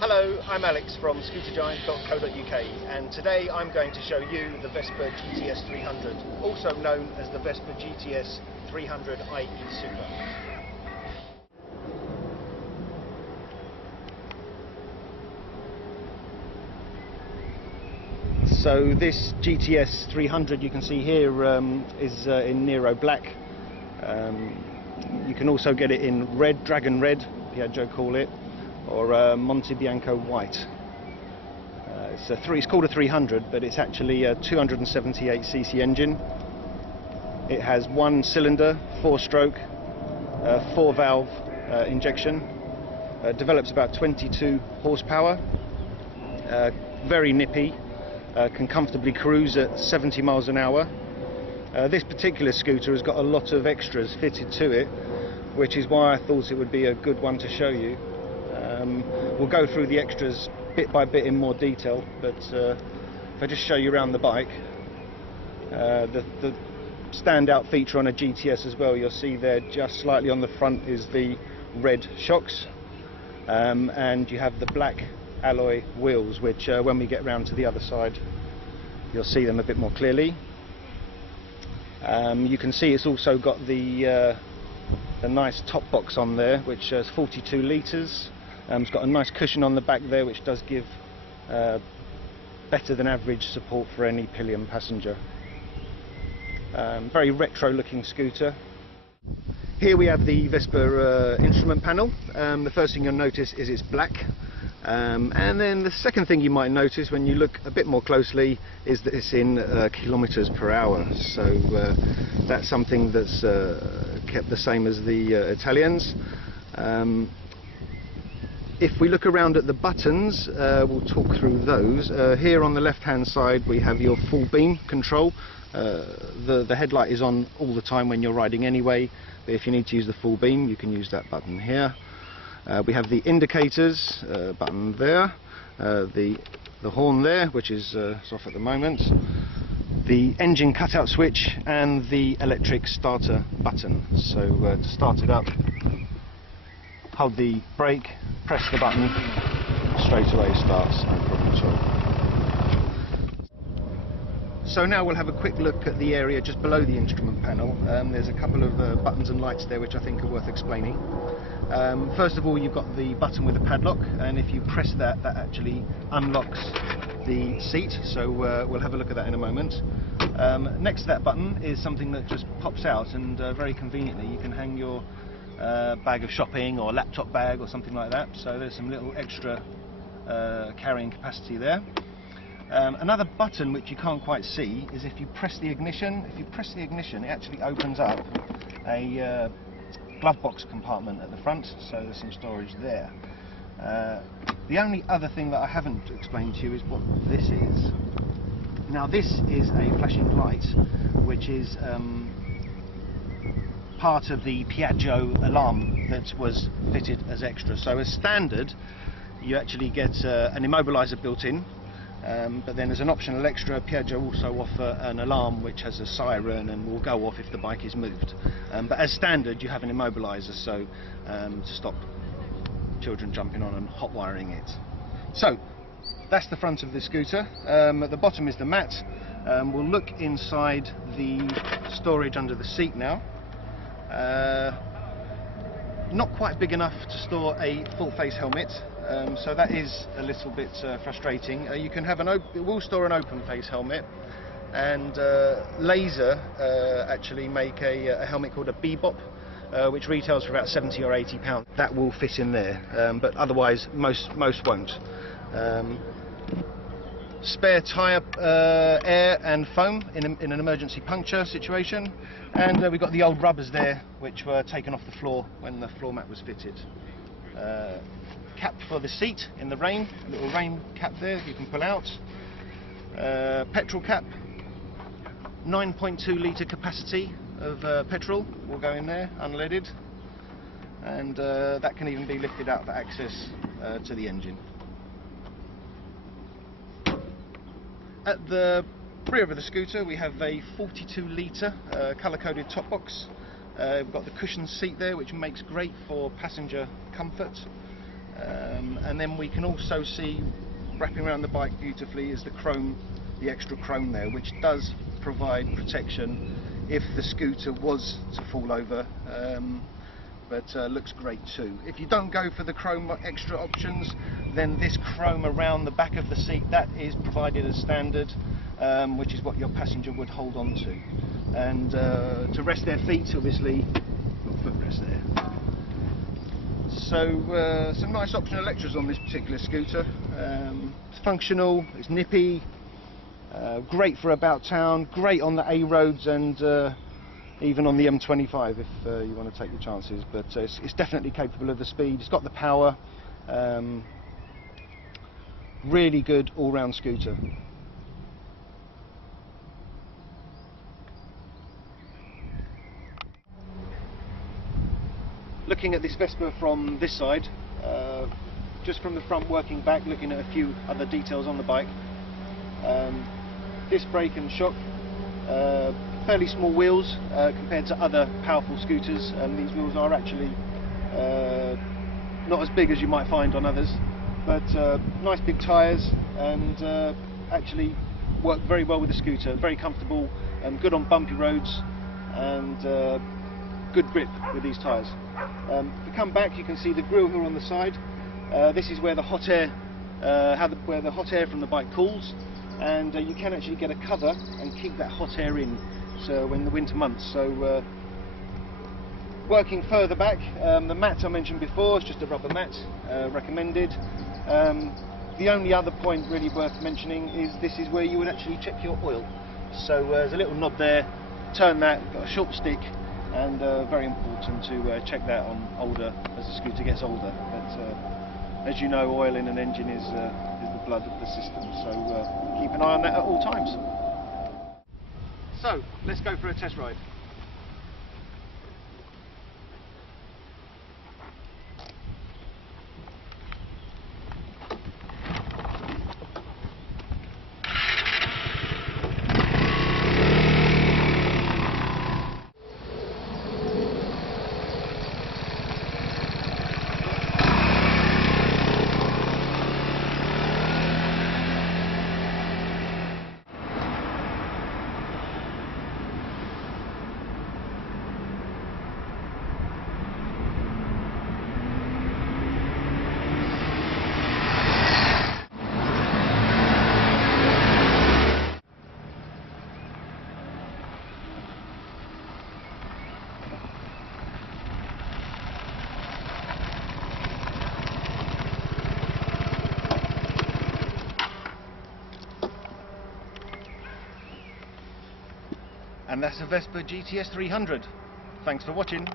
Hello, I'm Alex from ScooterGiant.co.uk, and today I'm going to show you the Vespa GTS300, also known as the Vespa GTS300 IE Super. So this GTS 300 you can see here is in Nero Black. You can also get it in red, Dragon Red, Piaggio call it, or Monte Bianco White. It's called a 300, but it's actually a 278cc engine. It has one cylinder, 4-stroke, 4-valve injection. Develops about 22 horsepower. Very nippy. Can comfortably cruise at 70 miles an hour. This particular scooter has got a lot of extras fitted to it, which is why I thought it would be a good one to show you. We'll go through the extras bit by bit in more detail, but if I just show you around the bike, the standout feature on a GTS as well, you'll see there just slightly on the front is the red shocks, and you have the black alloy wheels, which when we get round to the other side you'll see them a bit more clearly. You can see it's also got the nice top box on there, which is 42 litres. It's got a nice cushion on the back there, which does give better than average support for any pillion passenger. Very retro looking scooter. Here we have the Vespa instrument panel. The first thing you'll notice is it's black. And then the second thing you might notice when you look a bit more closely is that it's in kilometers per hour. So that's something that's kept the same as the Italians. If we look around at the buttons, we'll talk through those. Here on the left hand side we have your full beam control. The headlight is on all the time when you're riding anyway, but if you need to use the full beam you can use that button here. We have the indicators button there, the horn there, which is off at the moment, the engine cutout switch, and the electric starter button. So to start it up, hold the brake, press the button, straight away it starts, no problem at all. So now we'll have a quick look at the area just below the instrument panel. There's a couple of buttons and lights there which I think are worth explaining. First of all, you've got the button with the padlock, and if you press that, that actually unlocks the seat, so we'll have a look at that in a moment. Next to that button is something that just pops out, and very conveniently you can hang your bag of shopping or laptop bag or something like that, so there's some little extra carrying capacity there. Another button which you can't quite see is if you press the ignition. If you press the ignition, it actually opens up a glove box compartment at the front, so there's some storage there. The only other thing that I haven't explained to you is what this is. Now this is a flashing light, which is part of the Piaggio alarm that was fitted as extra. So as standard you actually get an immobiliser built in, but then as an optional extra, Piaggio also offer an alarm which has a siren and will go off if the bike is moved. But as standard you have an immobiliser, so to stop children jumping on and hot wiring it. So that's the front of the scooter. At the bottom is the mat. We'll look inside the storage under the seat now. Not quite big enough to store a full face helmet. So that is a little bit frustrating. You can have it will store an open face helmet, and Laser actually make a helmet called a Bebop, which retails for about 70 or 80 pounds. That will fit in there, but otherwise most won't. Spare tyre air and foam in an emergency puncture situation, and we've got the old rubbers there which were taken off the floor when the floor mat was fitted. Cap for the seat in the rain, a little rain cap there you can pull out. Petrol cap, 9.2 litre capacity of petrol will go in there, unleaded, and that can even be lifted out for access to the engine. At the rear of the scooter we have a 42 litre colour-coded top box. We've got the cushioned seat there, which makes great for passenger comfort. And then we can also see, wrapping around the bike beautifully, is the chrome, the extra chrome there, which does provide protection if the scooter was to fall over, but looks great too. If you don't go for the chrome extra options, then this chrome around the back of the seat, that is provided as standard, which is what your passenger would hold on to. And to rest their feet, obviously, got footrest there. So some nice optional extras on this particular scooter. It's functional, it's nippy, great for about town, great on the A roads, and even on the M25 if you want to take your chances. But it's definitely capable of the speed, it's got the power. Really good all-round scooter. Looking at this Vespa from this side, just from the front working back, looking at a few other details on the bike. Disc brake and shock, fairly small wheels compared to other powerful scooters. These wheels are actually not as big as you might find on others, but nice big tyres, and actually work very well with the scooter. Very comfortable and good on bumpy roads, and good grip with these tyres. If you come back, you can see the grille here on the side. This is where the hot air, where the hot air from the bike cools, and you can actually get a cover and keep that hot air in, so in the winter months. So working further back, the mat I mentioned before is just a rubber mat, recommended. The only other point really worth mentioning is this is where you would actually check your oil. So there's a little knob there, turn that, got a short stick, and very important to check that on older, as the scooter gets older. But as you know, oil in an engine is the blood of the system, so keep an eye on that at all times. So let's go for a test ride. And that's a Vespa GTS300. Thanks for watching.